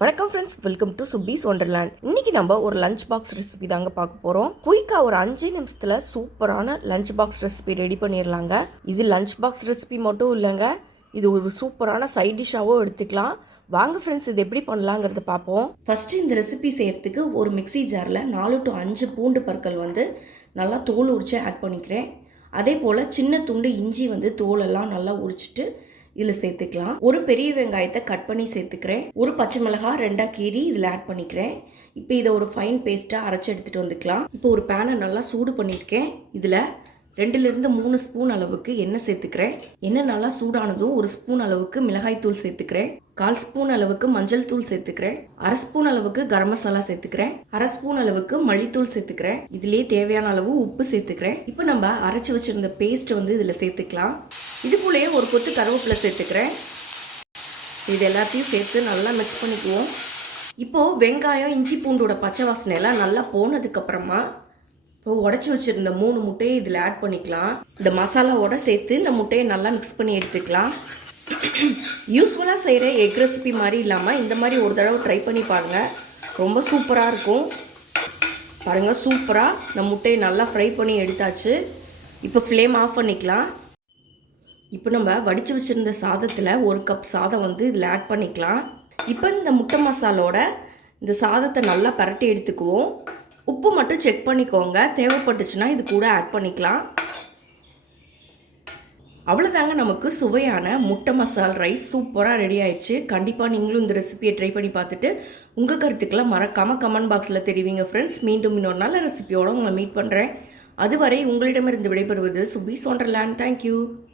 வணக்கம் friends, welcome to சுப்பீஸ் wonderland. இன்னைக்கு நம்ம ஒரு லஞ்ச் பாக்ஸ் ரெசிபி தாங்க பார்க்க போகிறோம். குயிக்காக ஒரு 5 நிமிஷத்தில் சூப்பரான லஞ்ச் பாக்ஸ் ரெசிபி ரெடி பண்ணிடலாங்க. இது லஞ்ச் பாக்ஸ் ரெசிபி மட்டும் இல்லைங்க, இது ஒரு சூப்பரான சைட் டிஷ்ஷாகவும் எடுத்துக்கலாம். வாங்க ஃப்ரெண்ட்ஸ், இது எப்படி பண்ணலாங்கிறத பார்ப்போம். ஃபஸ்ட்டு இந்த ரெசிபி செய்கிறதுக்கு ஒரு மிக்சி ஜாரில் 4 to 5 பூண்டு பற்கள் நல்லா தோல் உரித்து ஆட் பண்ணிக்கிறேன். அதே போல் சின்ன துண்டு இஞ்சி தோலெல்லாம் நல்லா உரிச்சிட்டு இதில் சேர்த்துக்கலாம். ஒரு பெரிய வெங்காயத்தை கட் பண்ணி சேர்த்துக்கிறேன். ஒரு பச்சை மிளகாய் 2 கீரி இதில் ஆட் பண்ணிக்கிறேன். இப்போ இதை ஒரு ஃபைன் பேஸ்ட்டாக அரைச்சி எடுத்துகிட்டு வந்துக்கலாம். இப்போ ஒரு பேனை நல்லா சூடு பண்ணியிருக்கேன். இதில் 2 to 3 ஸ்பூன் அளவுக்கு எண்ணெய் சேர்த்துக்கிறேன். எண்ணெய் நல்லா சூடானதும் 1 ஸ்பூன் அளவுக்கு மிளகாய் தூள் சேர்த்துக்கிறேன். 1/4 ஸ்பூன் அளவுக்கு மஞ்சள் தூள் சேர்த்துக்கிறேன். 1/2 ஸ்பூன் அளவுக்கு கரம் மசாலா சேர்த்துக்கிறேன். 1/2 ஸ்பூன் அளவுக்கு மல்லித்தூள் சேர்த்துக்கிறேன். இதுலேயே தேவையான அளவு உப்பு சேர்த்துக்கிறேன். இப்போ நம்ம அரைச்சி வச்சிருந்த பேஸ்ட் இதில் சேர்த்துக்கலாம். இது போலயே ஒரு கொத்து கருவேப்பிலை சேர்த்துக்கிறேன். இது எல்லாத்தையும் சேர்த்து நல்லா மிக்ஸ் பண்ணிக்குவோம். இப்போது வெங்காயம் இஞ்சி பூண்டோட பச்சை வாசனை எல்லாம் நல்லா போனதுக்கப்புறமா இப்போ உடச்சி வச்சுருந்த 3 முட்டையை இதில் ஆட் பண்ணிக்கலாம். இந்த மசாலாவோட சேர்த்து இந்த முட்டையை நல்லா மிக்ஸ் பண்ணி எடுத்துக்கலாம். யூஸ்வலாக செய்கிற எக் ரெசிபி மாதிரி இல்லாமல் இந்த மாதிரி ஒரு தடவை ட்ரை பண்ணி பாருங்கள், ரொம்ப சூப்பராக இருக்கும். பாருங்கள், சூப்பராக இந்த முட்டையை நல்லா ஃப்ரை பண்ணி எடுத்தாச்சு. இப்போ ஃப்ளேம் ஆஃப் பண்ணிக்கலாம். இப்போ நம்ம வடித்து வச்சுருந்த சாதத்தில் 1 கப் சாதம் இதில் ஆட் பண்ணிக்கலாம். இப்போ இந்த முட்டை மசாலோட இந்த சாதத்தை நல்லா பரட்டி எடுத்துக்குவோம். உப்பு மட்டும் செக் பண்ணிக்கோங்க, தேவைப்பட்டுச்சுன்னா இது கூட ஆட் பண்ணிக்கலாம். அவ்வளோதாங்க, நமக்கு சுவையான முட்டை மசால் ரைஸ் சூப்பராக ரெடி ஆயிடுச்சு. கண்டிப்பாக நீங்களும் இந்த ரெசிபியை ட்ரை பண்ணி பார்த்துட்டு உங்கள் கருத்துக்கெல்லாம் மறக்காமல் கமெண்ட் பாக்ஸில் தெரிவிங்க ஃப்ரெண்ட்ஸ். மீண்டும் இன்னொரு நல்ல ரெசிபியோடு உங்களை மீட் பண்ணுறேன். அதுவரை உங்களிடமிருந்து விடைபெறுவது சுப்பீஸ் ஒண்டர்லேண்ட். தேங்க்யூ.